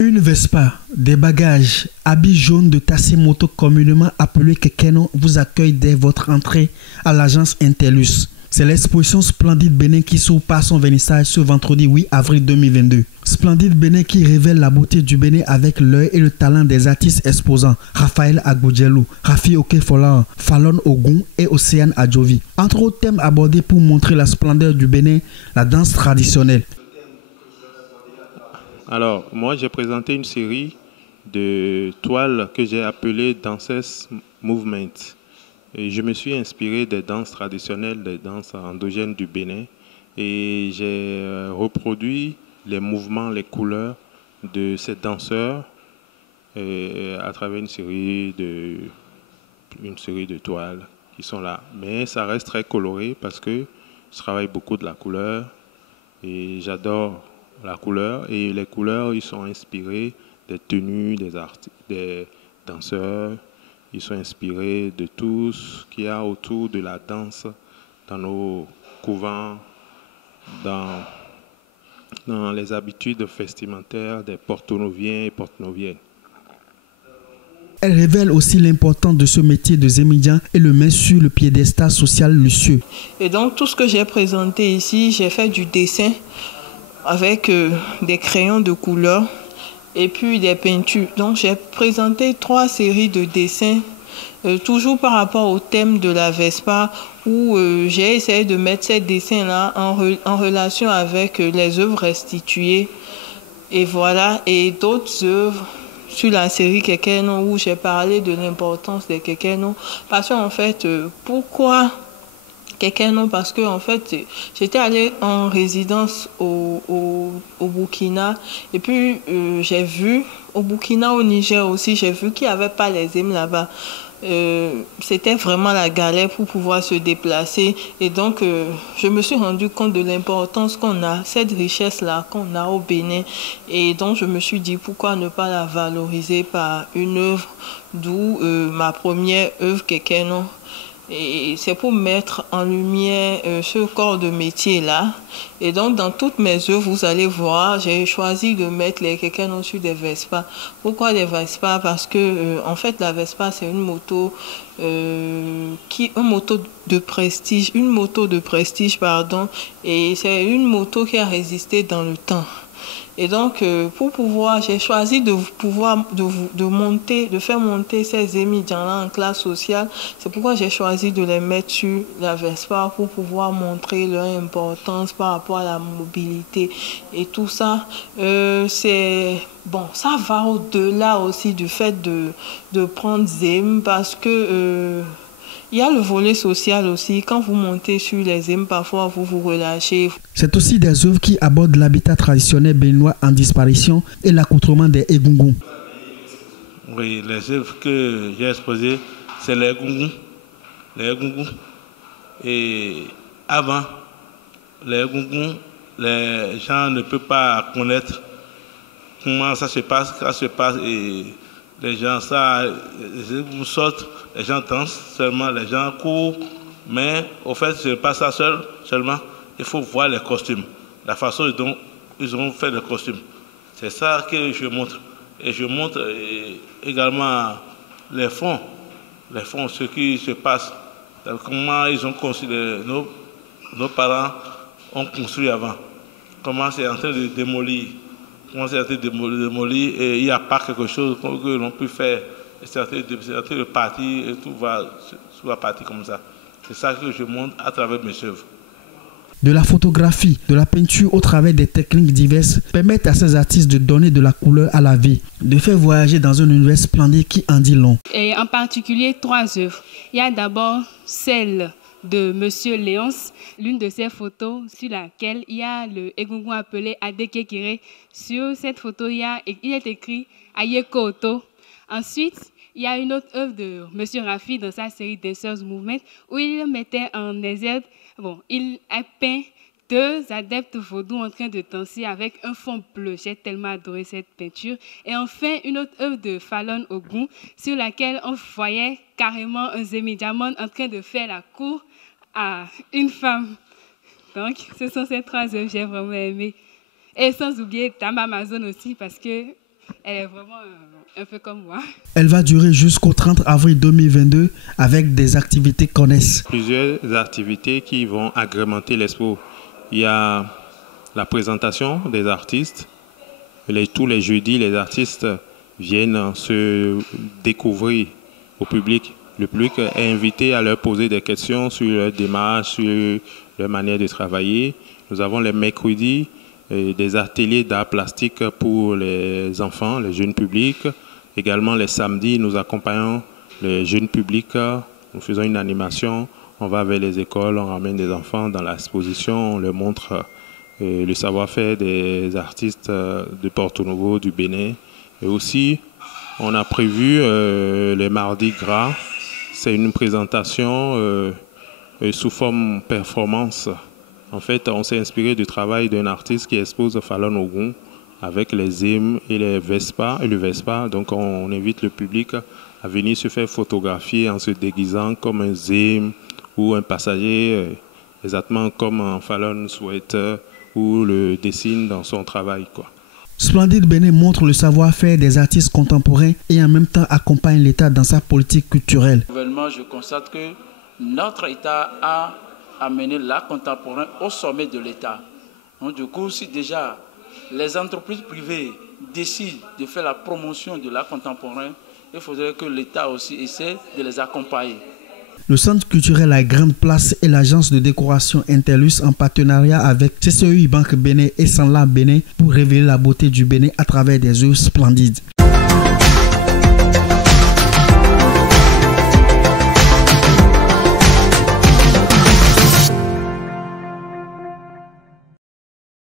Une Vespa, des bagages, habits jaunes de Tassimoto communément appelé Kekeno vous accueille dès votre entrée à l'agence Intellus. C'est l'exposition Splendide Bénin qui s'ouvre par son vernissage ce vendredi 8 avril 2022. Splendide Bénin qui révèle la beauté du Bénin avec l'œil et le talent des artistes exposants Raphaël Agbodjelou, Rafi Okefola, Fallon Ogun et Océane Adjovi. Entre autres thèmes abordés pour montrer la splendeur du Bénin, la danse traditionnelle. Alors, moi, j'ai présenté une série de toiles que j'ai appelées Dances Movement. Et je me suis inspiré des danses traditionnelles, des danses endogènes du Bénin. Et j'ai reproduit les mouvements, les couleurs de ces danseurs à travers une série de toiles qui sont là. Mais ça reste très coloré parce que je travaille beaucoup de la couleur et j'adore la couleur, et les couleurs, ils sont inspirés des tenues des danseurs, ils sont inspirés de tout ce qu'il y a autour de la danse dans nos couvents, dans les habitudes vestimentaires des porto-noviens et porto-noviennes. Elle révèle aussi l'importance de ce métier de Zémidjan et le met sur le piédestal social lucieux. Et donc tout ce que j'ai présenté ici, j'ai fait du dessin avec des crayons de couleur et puis des peintures. Donc j'ai présenté 3 séries de dessins, toujours par rapport au thème de la Vespa, où j'ai essayé de mettre ces dessins-là en relation avec les œuvres restituées. Et voilà, et d'autres œuvres sur la série Kekeno, où j'ai parlé de l'importance des Kekeno. Parce qu'en fait, pourquoi Kekeno? Parce que en fait, j'étais allée en résidence au Burkina, et puis j'ai vu au Burkina, au Niger aussi, j'ai vu qu'il n'y avait pas les hymnes là-bas. C'était vraiment la galère pour pouvoir se déplacer, et donc je me suis rendu compte de l'importance qu'on a, cette richesse-là qu'on a au Bénin, et donc je me suis dit pourquoi ne pas la valoriser par une œuvre, d'où ma première œuvre Kekeno. Et c'est pour mettre en lumière ce corps de métier-là. Et donc, dans toutes mes œuvres, vous allez voir, j'ai choisi de mettre les Kekeno sur des Vespa. Pourquoi des Vespa? Parce que, en fait, la Vespa, c'est une moto une moto de prestige, pardon. Et c'est une moto qui a résisté dans le temps. Et donc, pour pouvoir, j'ai choisi de faire monter ces Zémidjans-là en classe sociale. C'est pourquoi j'ai choisi de les mettre sur la Vespa pour pouvoir montrer leur importance par rapport à la mobilité. Et tout ça, ça va au-delà aussi du fait de prendre Zém, parce que il y a le volet social aussi. Quand vous montez sur les hymnes, parfois vous vous relâchez. C'est aussi des œuvres qui abordent l'habitat traditionnel béninois en disparition et l'accoutrement des Egungun. Oui, les œuvres que j'ai exposées, c'est les Egungun. Les Egungun. Et avant, les Egungun, les gens ne peuvent pas connaître comment ça se passe, et les gens, les Egungun sortent. Les gens dansent seulement, les gens courent, mais au fait, ce n'est pas ça seulement. Il faut voir les costumes, la façon dont ils ont fait les costumes. C'est ça que je montre. Et je montre également les fonds, ce qui se passe, comment ils ont construit, nos parents ont construit avant, comment c'est en train de démolir, et il n'y a pas quelque chose que l'on peut faire. C'est en train de partir et tout va sur la partie comme ça. C'est ça que je montre à travers mes œuvres. De la photographie, de la peinture au travers des techniques diverses permettent à ces artistes de donner de la couleur à la vie, de faire voyager dans un univers splendide qui en dit long. Et en particulier 3 œuvres. Il y a d'abord celle de Monsieur Léonce, l'une de ses photos sur laquelle il y a le Egungun appelé Adekekere. Sur cette photo, il est écrit Ayeko Oto. Ensuite, il y a une autre œuvre de M. Rafi dans sa série Dancers Movement où il mettait en exergue, il a peint 2 adeptes vaudous en train de danser avec un fond bleu. J'ai tellement adoré cette peinture. Et enfin, une autre œuvre de Fallon Ogun sur laquelle on voyait carrément un Zémidjamon en train de faire la cour à une femme. Donc, ce sont ces 3 œuvres que j'ai vraiment aimées. Et sans oublier Dame Amazon aussi, parce que Elle est vraiment un peu comme moi. Elle va durer jusqu'au 30 avril 2022 avec des activités connexes. Plusieurs activités qui vont agrémenter l'expo. Il y a la présentation des artistes. Tous les jeudis, les artistes viennent se découvrir au public. Le public est invité à leur poser des questions sur leur démarche, sur leur manière de travailler. Nous avons les mercredis des ateliers d'art plastique pour les enfants, les jeunes publics. Également les samedis, nous accompagnons les jeunes publics. Nous faisons une animation. On va vers les écoles, on ramène des enfants dans l'exposition, on leur montre le savoir-faire des artistes de Porto Novo, du Bénin. Et aussi, on a prévu les mardis gras. C'est une présentation sous forme performance. En fait, on s'est inspiré du travail d'un artiste qui expose Falun Ogun avec les hymnes et le Vespa. Donc, on invite le public à venir se faire photographier en se déguisant comme un zim ou un passager, exactement comme un Falun souhaite ou le dessine dans son travail, quoi. Splendide Bénin montre le savoir-faire des artistes contemporains et en même temps accompagne l'État dans sa politique culturelle. Je constate que notre État a amené l'art contemporain au sommet de l'État. Donc, du coup, si déjà les entreprises privées décident de faire la promotion de l'art contemporain, il faudrait que l'État aussi essaie de les accompagner. Le Centre culturel à Grande Place et l'agence de décoration Interlus en partenariat avec CCI Banque Bénin et Sanlam Bénin pour révéler la beauté du Bénin à travers des œuvres splendides.